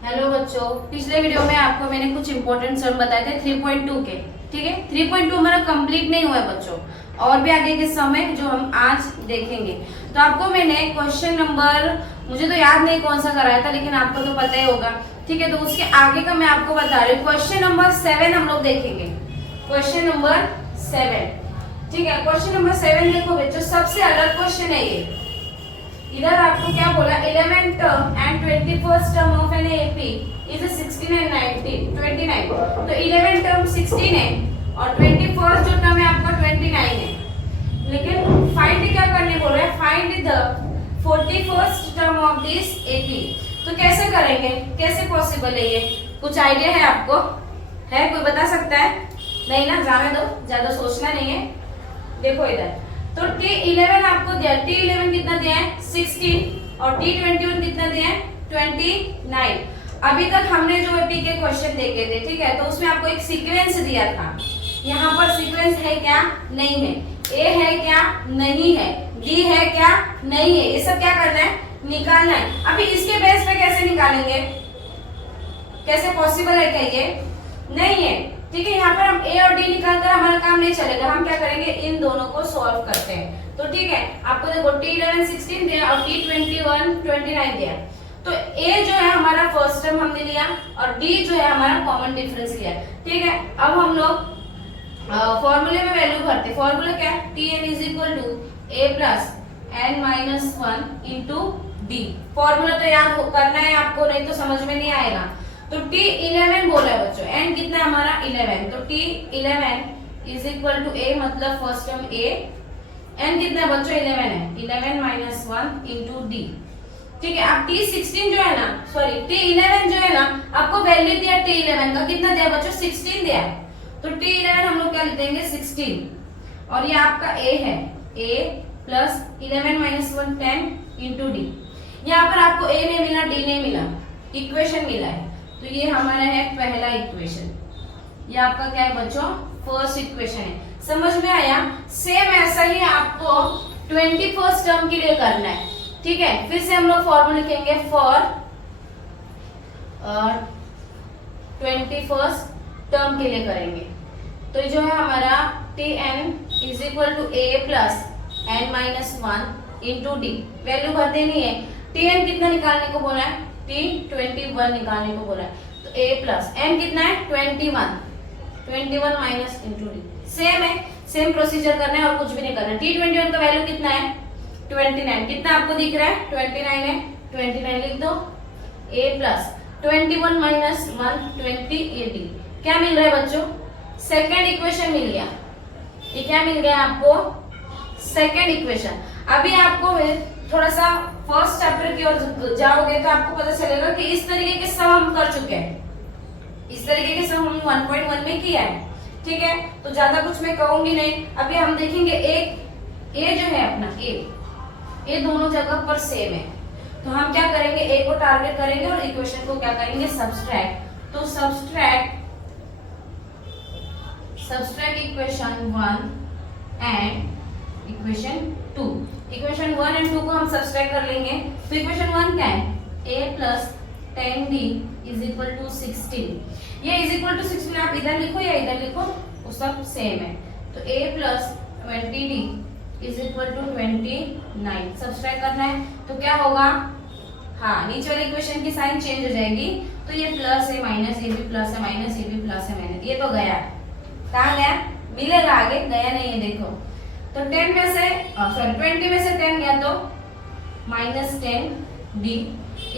Hello बच्चों, पिछले video में आपको मैंने कुछ इंपॉर्टेंट सम बताए थे 3.2 के। ठीक है, 3.2 हमारा कंप्लीट नहीं हुआ है बच्चों, और भी आगे के सम है जो हम आज देखेंगे। तो आपको मैंने क्वेश्चन नंबर, मुझे तो याद नहीं कौन सा कराया था, लेकिन आपको तो पता ही होगा। ठीक है, तो उसके आगे का मैं आपको बता रही हूँ। क्वेश्चन नंबर 7 हम लोग देखेंगे। क्वेश्चन नंबर 7, ठीक है। क्वेश्चन नंबर 7 देखो बच्चों, सबसे अलग क्वेश्चन है ये। इधर आपको क्या बोला, 11th term and 21st term of an AP is 16 and 29। तो 11th टर्म 16 है और 21st जो टर्म है आपका 29 है। लेकिन फाइंड क्या करने बोल रहे हैं, find the 41st term of this AP. तो कैसे करेंगे, कैसे पॉसिबल है ये? कुछ आइडिया है आपको? है कोई बता सकता है? नहीं ना, जाने दो, ज्यादा सोचना नहीं है। देखो इधर तो T11 आपको दिया, T11 कितना दिया है 16 और T21 कितना दिया है 29। अभी तक हमने जो एपी के क्वेश्चन देखे थे, ठीक है, तो उसमें आपको एक सीक्वेंस दिया था। यहाँ पर सीक्वेंस है क्या? नहीं है। ए है क्या? नहीं है। डी है क्या? नहीं है। ये सब क्या करना है, निकालना है। अभी इसके बेस पे कैसे निकालेंगे, कैसे पॉसिबल है क्या ये? नहीं है। ठीक है, यहाँ पर हम ए और डी निकालकर हमारा काम नहीं चलेगा। हम क्या करेंगे, इन दोनों को सॉल्व करते हैं। तो ठीक है, आपको देखो T11 16 दिया और T21 29 दिया। तो ए जो है हमारा फर्स्ट टर्म हमने लिया और डी जो है हमारा कॉमन डिफरेंस लिया। ठीक है, अब हम लोग फॉर्मूले में वैल्यू भरते। फॉर्मूला क्या है, Tn is equal to a plus n minus 1 into d. Formula तो याद करना है आपको, नहीं तो समझ में नहीं आएगा। तो T11 बोला है बच्चों, n कितना है हमारा 11। तो T11 is equal to a, मतलब फर्स्ट टर्म a। n कितना है बच्चों 11 है, 11 माइनस 1 इंटू डी। ठीक है, अब T16 जो है ना, सॉरी T11 जो है ना, आपको वैल्यू दिया T11 का, कितना दिया बच्चों 16 दिया। तो T11 हम लोग क्या लिख देंगे 16 और ये आपका a है, a plus 11 minus 1 10 into D. यहाँ पर आपको a नहीं मिला, d नहीं मिला, इक्वेशन मिला है। तो ये हमारा है पहला इक्वेशन। ये आपका क्या है बच्चों, फर्स्ट इक्वेशन है। समझ में आया? सेम ऐसा ही आपको 21st टर्म के लिए करना है। ठीक है, फिर से हम लोग फॉर्मूला लिखेंगे फॉर 21st टर्म के लिए करेंगे। तो जो है हमारा Tn is equal to a plus n minus 1 into d. Value भर देनी है। Tn कितना निकालने को बोला है, T21 निकालने को बोला है। तो a प्लस n कितना है 21 माइनस इंटू डी। सेम है, सेम प्रोसीजर करना है और कुछ भी नहीं करना है। T21 का वैल्यू कितना है 29। कितना आपको दिख रहा है 29 है, 29 लिख दो। a प्लस 21 माइनस 1 20 80 क्या मिल रहा है बच्चों, सेकेंड इक्वेशन मिल गया। ये क्या मिल गया आपको, सेकेंड इक्वेशन। अभी आपको थोड़ा सा फर्स्ट चैप्टर की ओर जाओगे तो आपको पता चलेगा कि इस तरीके के सम हम कर चुके हैं। इस तरीके के सम हम 1.1 में किया है। ठीक है, तो ज्यादा कुछ मैं कहूंगी नहीं। अभी हम देखेंगे एक ए जो है अपना ए दोनों जगह पर सेम है। तो हम क्या करेंगे, ए को टारगेट करेंगे और इक्वेशन को क्या करेंगे, सब्सट्रैक्ट। तो subtract equation 1 and equation 2। Equation 1 and 2 को हम सब्सट्रैक्ट कर लेंगे। तो इक्वेशन 1 क्या है, a plus 10d is equal to 16। ये इज इक्वल टू 16 आप इधर लिखो या इधर लिखो, वो सब सेम है। तो a plus 20d is equal to 29। Subtract करना है तो क्या होगा, हाँ नीचे वाली इक्वेशन की साइन चेंज हो जाएगी। तो ये प्लस है माइनस, ये भी प्लस है माइनस, ये भी प्लस है माइनस। ये तो गया, कहाँ गया, मिलेगा आगे, गया नहीं है। देखो तो 10 में से सॉरी 20 में से 10 गया तो माइनस 10 डी।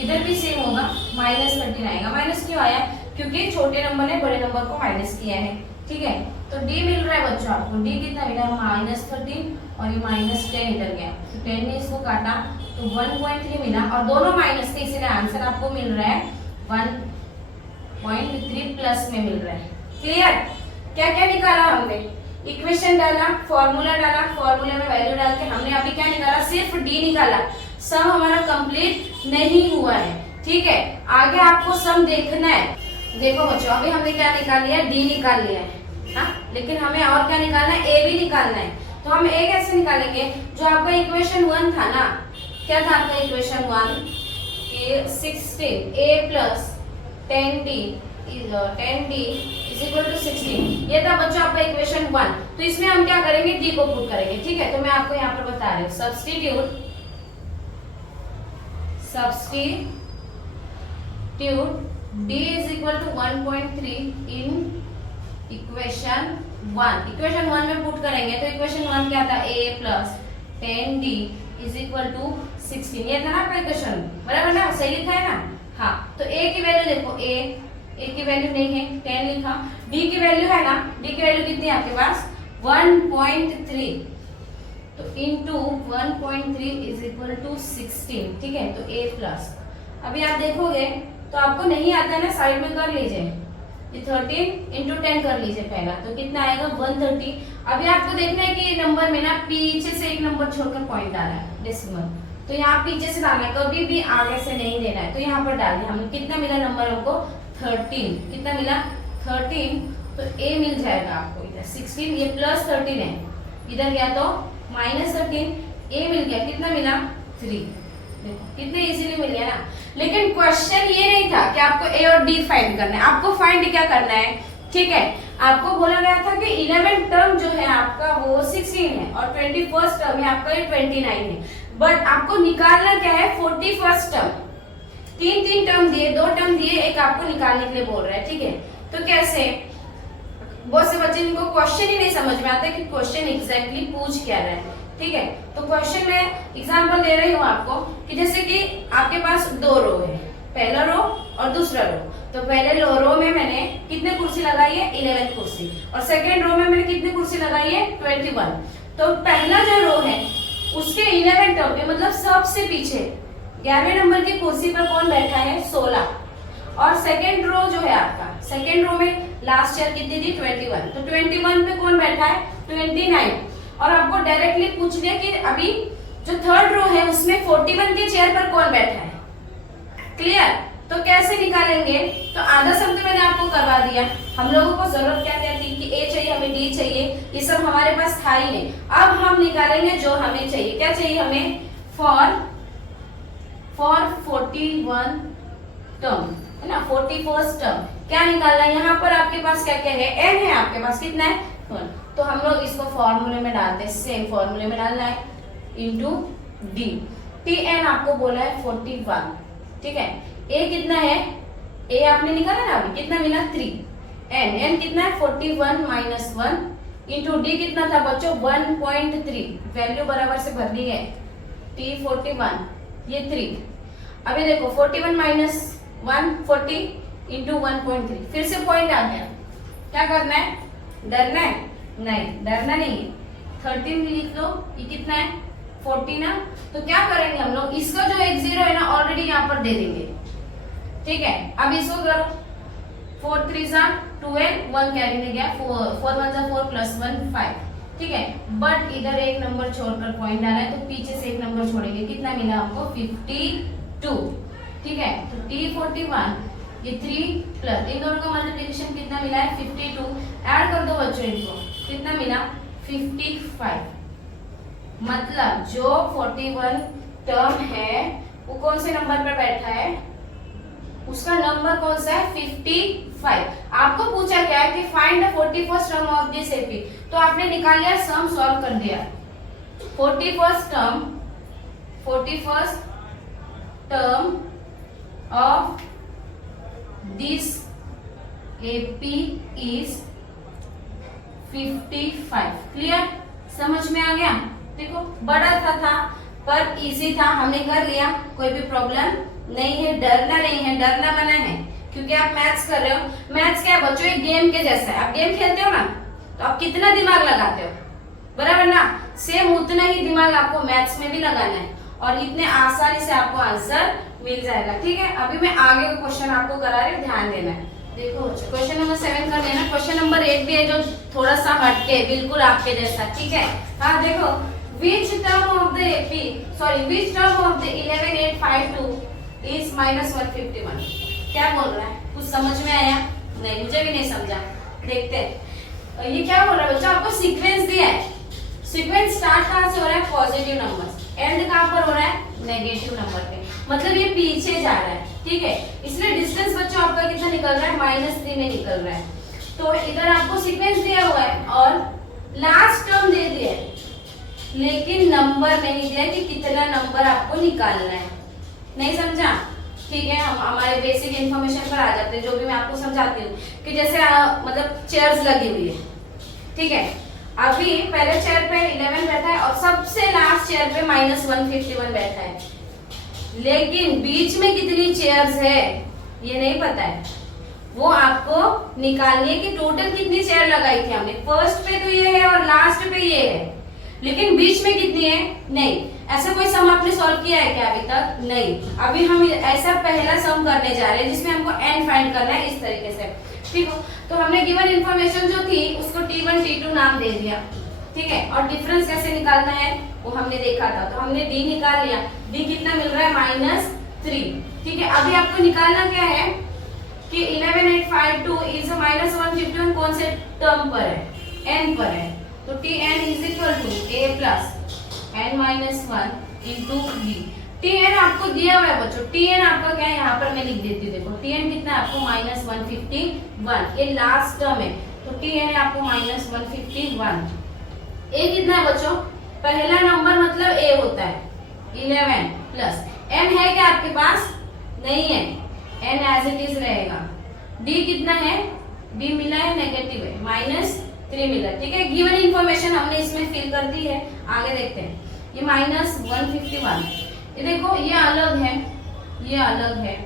इधर भी सेम होगा, माइनस 13 आएगा। माइनस क्यों आया, क्योंकि छोटे नंबर ने बड़े नंबर को माइनस किया है। ठीक है, तो डी मिल रहा है बच्चों आपको। डी कितना मिला, माइनस 13 और ये माइनस 10 इधर गया। तो 10 ने इसको काटा तो 1.3 मिला और दोनों माइनस थे, इसलिए आंसर आपको मिल रहा है 1.3 प्लस में मिल रहा है। क्लियर? क्या क्या निकाला हमने, इक्वेशन डाला, फॉर्मूला डाला, फॉर्मूले में वैल्यू डाल के हमने अभी क्या निकाला, सिर्फ डी निकाला। सम हमारा कंप्लीट नहीं हुआ है। ठीक है, आगे आपको सम देखना है। देखो बच्चों, अभी हमने क्या निकाल लिया, डी निकाल लिया है, हाँ, लेकिन हमें और क्या निकालना है, ए भी निकालना है। तो हम ए कैसे निकालेंगे, जो आपका इक्वेशन 1 था ना, क्या था आपका equation 1, 16 a plus 10d is equal to 16। ये था बच्चों आपका इक्वेशन 1। तो इसमें हम क्या करेंगे, d को पुट करेंगे, ठीक है। तो मैं आपको यहाँ पर बता रही हूँ, substitute d is equal to 1.3 in equation 1। Equation 1 में पुट करेंगे तो इक्वेशन 1 क्या था, a plus 10d is equal to 16। ये था ना आपका इक्वेशन, बराबर ना, सही लिखा है ना। हाँ, तो a की वैल्यू देखो, a की वैल्यू नहीं है, 10 लिखा। d की वैल्यू है ना, d की वैल्यू कितनी है आपके पास, 1.3। तो इनटू 1.3 इज इक्वल टू 16, ठीक है। तो a प्लस, अभी आप देखोगे तो आपको नहीं आता है ना, साइड में कर लीजिए, ये 13 इंटू 10 कर लीजिए पहला, तो कितना आएगा 130। अभी आपको देखना है कि नंबर में ना पीछे से एक नंबर छोड़कर पॉइंट डाला है, डेसिमल, तो यहाँ पीछे से डालना है, कभी भी आगे से नहीं देना है। तो यहाँ पर डाल दिया हमने, कितना मिला नंबर हमको 13, कितना मिला 13। तो a मिल जाएगा आपको इधर 16, ये प्लस 13 है, इधर गया तो माइनस 13, a मिल गया, कितना मिला 3। देखो कितने इजीली मिल गया ना। लेकिन क्वेश्चन ये नहीं था कि आपको a और d फाइंड करना है, आपको फाइंड क्या करना है, ठीक है। आपको बोला गया था कि 11 टर्म जो है आपका वो 16 है और 21st टर्म है आपका ये 29 है, बट आपको निकालना क्या है 41st टर्म। तीन टर्म दिए, 2 टर्म दिए, एक आपको निकालने के लिए बोल रहा है, ठीक है। तो कैसे, बहुत से बच्चे इनको क्वेश्चन ही नहीं समझ में आता है कि क्वेश्चन एग्जैक्टली पूछ क्या रहा है, ठीक है। तो क्वेश्चन में एग्जांपल दे रही हूँ आपको कि जैसे कि आपके पास 2 रो है, पहला रो और दूसरा रो। तो पहले रो में मैंने कितने कुर्सी लगाई है, 11 कुर्सी, और सेकेंड रो में मैंने कितनी कुर्सी लगाई है, 21। तो पहला जो रो है उसके 11 टर्म पे, मतलब सबसे पीछे 11वें नंबर की कुर्सी पर कौन बैठा है, 16। और सेकेंड रो जो है आपका, सेकेंड रो में लास्ट ईयर कितनी थी, 21। तो 21 पे कौन बैठा है, 29। और आपको डायरेक्टली पूछ लिया कि अभी जो थर्ड रो है उसमें 41 के चेयर पर कौन बैठा है, क्लियर। तो कैसे निकालेंगे, तो आधा सम तो मैंने आपको करवा दिया। हम लोगों को जरूरत क्या क्या थी कि a चाहिए, हमें d चाहिए, ये सब हमारे पास था ही नहीं। अब हम निकालेंगे जो हमें चाहिए, क्या चाहिए हमें, फॉर 41 टर्म, है ना, 41st टर्म क्या निकालना है। यहाँ पर आपके पास क्या क्या है, n है आपके पास, कितना है 1। तो हम लोग इसको फॉर्मूले में डालते हैं, सेम फॉर्मूले में डालना है, इंटू डी। tn आपको बोला है 41, ठीक है। a कितना है, a आपने निकाला ना अभी, कितना मिला 3। n कितना है 41 माइनस 1 इंटू डी कितना था बच्चों 1.3, वैल्यू बराबर से भरनी है, t 41 ये 3। अभी देखो 41 माइनस 1 40 इंटू 1.3, फिर से पॉइंट आ गया। क्या करना है, डरना है, नहीं डरना नहीं है। 13 लिख लो, ये कितना है 40 ना। तो क्या करेंगे हम लोग, इसका जो एक 0 है ना ऑलरेडी यहाँ पर दे देंगे, ठीक है। अब इसको करो, 4 3 12, 1 कैरी में गया, 4 1 4 प्लस 1 5, ठीक है। बट इधर एक नंबर छोड़कर पॉइंट डाला है, तो पीछे से एक नंबर छोड़ेंगे, कितना मिला हमको 52, ठीक है। तो t 41 ये 3 प्लस इन दोनों का मल्टीप्लिकेशन कितना मिला है 52, ऐड कर दो बच्चों इनको, कितना मिला 55। मतलब जो 41 टर्म है वो कौन से नंबर पर बैठा है, उसका नंबर कौन सा है 55। आपको पूछा क्या है कि find the 41st term of this AP, तो आपने निकाल लिया, सम सॉल्व कर दिया। 41st term of this AP is 55, clear, समझ में आ गया। देखो बड़ा था पर इजी था, हमने कर लिया, कोई भी प्रॉब्लम नहीं है, डरना नहीं है, डरना मना है, क्योंकि आप मैथ्स कर रहे हो। मैथ्स क्या है बच्चों, एक गेम के जैसा है। आप गेम खेलते हो ना, तो आप कितना दिमाग लगाते हो, बराबर ना, सेम उतना ही दिमाग आपको मैथ्स में भी लगाना है, और इतने आसानी से आपको आंसर मिल जाएगा, ठीक है। अभी मैं आगे का क्वेश्चन आपको करा रही हूँ, ध्यान देना है। देखो क्वेश्चन नंबर 7 कर लेना, क्वेश्चन नंबर 8 भी है जो थोड़ा सा हटके, बिल्कुल आपके जैसा, ठीक है। हाँ देखो, which term of the term of the 11852 is -151। क्या बोल रहा है, कुछ समझ में आया, नहीं मुझे भी नहीं समझा, देखते हैं। ये क्या बोल रहा है बच्चा, आपको सीक्वेंस दिया है, सीक्वेंस स्टार्ट कहाँ से हो रहा है, पॉजिटिव नंबर, एंड कहाँ पर हो रहा है, नेगेटिव नंबर पे, मतलब ये पीछे जा रहा है, ठीक है। इसलिए डिस्टेंस बच्चों आपका कितना निकल रहा है, -3 में निकल रहा है। तो इधर आपको सीक्वेंस दिया हुआ है और लास्ट टर्म दे दिया है, लेकिन नंबर नहीं दिया कि कितना नंबर आपको निकालना है। नहीं समझा? ठीक है, हम हमारे बेसिक इन्फॉर्मेशन पर आ जाते हैं, जो भी मैं आपको समझाती हूँ कि जैसे मतलब चेयर्स लगी हुई है, ठीक है। अभी पहले चेयर पे 11 बैठा है और सबसे लास्ट चेयर पे -151 बैठा है, लेकिन बीच में कितनी चेयर्स है ये नहीं पता है। वो आपको निकालनी है कि टोटल कितनी चेयर लगाई थी हमने। फर्स्ट पे तो ये है और लास्ट पे ये है, लेकिन बीच में कितनी है नहीं। ऐसा कोई सम आपने सॉल्व किया है क्या अभी तक? नहीं। अभी हम ऐसा पहला सम करने जा रहे हैं जिसमें हमको n फाइंड करना है, इस तरीके से, ठीक हो। तो हमने गिवन इन्फॉर्मेशन जो थी उसको T1 T2 नाम दे दिया, ठीक है। और डिफरेंस कैसे निकालना है वो हमने देखा था, तो हमने d निकाल लिया। d कितना मिल रहा है, -3, ठीक है। अभी आपको निकालना क्या है कि 11852 इज -151 कौन से टर्म पर है, n पर है। तो Tn is equal to a plus n-1 into d। Tn आपको दिया हुआ है बच्चों, Tn आपका क्या है यहाँ पर मैं लिख देती हूँ, देखो Tn कितना है आपको -151, ये लास्ट टर्म है, तो Tn है आपको -151। a कितना है बच्चों, पहला नंबर मतलब a होता है 11 प्लस n है क्या आपके पास, नहीं है, n एज इट इज रहेगा। d कितना है, d मिला है नेगेटिव है, -3 मिला, ठीक है। गिवन इन्फॉर्मेशन हमने इसमें फिल कर दी है, आगे देखते हैं। ये -151, ये देखो ये अलग है, ये अलग है,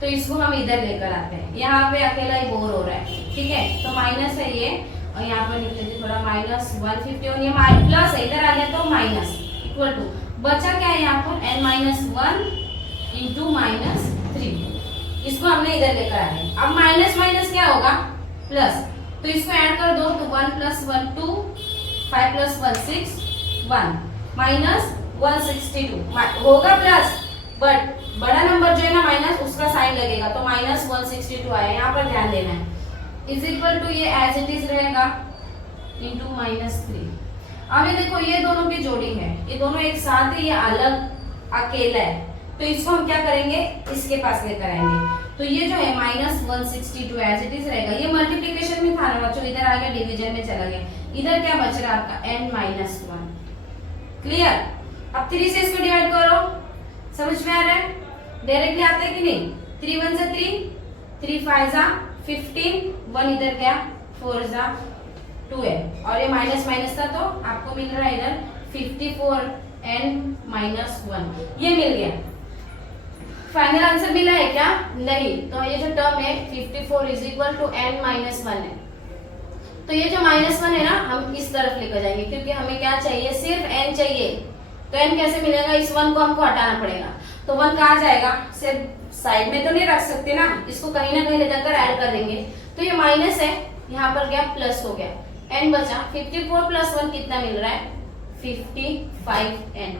तो इसको हम इधर लेकर आते हैं। यहाँ पे अकेला ही बोर हो रहा है, ठीक है, तो माइनस है ये, और यहाँ पर लिख लेते थोड़ा -151, ये प्लस है, इधर आ गया तो माइनस, इक्वल टू बचा क्या है यहाँ पर n-1 इंटू -3, इसको हमने इधर लेकर आ गए। अब माइनस माइनस क्या होगा, प्लस, तो इसको ऐड कर दो तो 1 + 1 2, 5 + 1 6, 1 -162 होगा प्लस, बट बड़ा नंबर जो है ना माइनस, उसका साइन लगेगा, तो -162 आया, यहाँ पर ध्यान देना है। इज इक्वल टू ये एज इट इज रहेगा इंटू -3। अब ये देखो ये दोनों की जोड़ी है, ये दोनों एक साथ है, ये अलग अकेला है, तो इसको हम क्या करेंगे, इसके पास लेकर आएंगे। तो ये जो है -162 एज इट इज रहेगा। ये मल्टीप्लिकेशन में था ना बच्चों, इधर आ गया डिवीजन में चला गया, इधर क्या बच रहा है आपका n-1। क्लियर? अब 3 से इसको डिवाइड करो, समझ में आ रहा है, डायरेक्टली आता है कि नहीं। 3 1 = 3, 3 5 = 15, 1 इधर गया, 4 = 2 है, और ये माइनस माइनस था तो आपको मिल रहा है इधर 54 n-1, ये मिल गया। फाइनल आंसर मिला है क्या, नहीं, तो ये जो टर्म है 54 = n-1 है। तो ये जो -1 है ना, हम इस तरफ लेकर जाएंगे, क्योंकि हमें क्या चाहिए, सिर्फ n चाहिए, तो n कैसे मिलेगा, इस 1 को हमको हटाना पड़ेगा, तो 1 कहाँ जाएगा, सिर्फ साइड में तो नहीं रख सकते ना, इसको कहीं ना कहीं ले जाकर ऐड कर देंगे, तो ये माइनस है, यहाँ पर क्या प्लस हो गया, n बचा, 54 + 1 कितना मिल रहा है, 55n।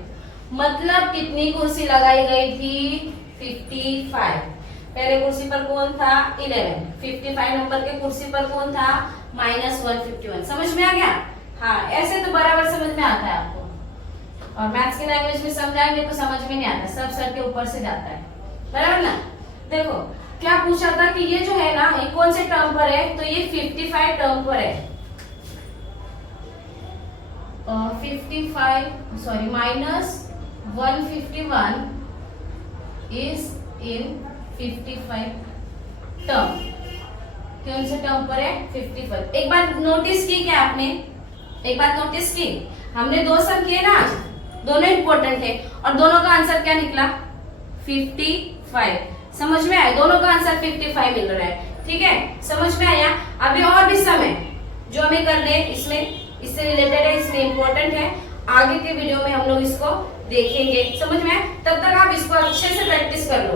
मतलब कितनी कुर्सी लगाई गई थी, 55। पहले कुर्सी पर कौन था, 11, 55 नंबर के कुर्सी पर कौन था, -151। समझ में आ गया? हाँ, ऐसे तो बराबर समझ में आता है आपको, और मैथ्स की लैंग्वेज में समझाएंगे तो समझ में नहीं आता, सब सर के ऊपर से जाता है, बराबर ना। देखो क्या पूछा था कि ये जो है ना, ये कौन से टर्म पर है, तो ये 55 टर्म पर है, 55 सॉरी -151 इज इन 55 टर्म, कौन से टर्म पर है, 55। एक बात नोटिस की क्या आपने, एक बात नोटिस की, हमने 2 सम किए ना आज, दोनों इंपॉर्टेंट है, और दोनों का आंसर क्या निकला, 55। समझ में आया, दोनों का आंसर 55 मिल रहा है, ठीक है, समझ में आया। अभी और भी सम है जो हमें करने, इसमें इससे रिलेटेड है, इसमें इंपॉर्टेंट है, आगे के वीडियो में हम लोग इसको देखेंगे, समझ में आया। तब तक आप इसको अच्छे से प्रैक्टिस कर लो।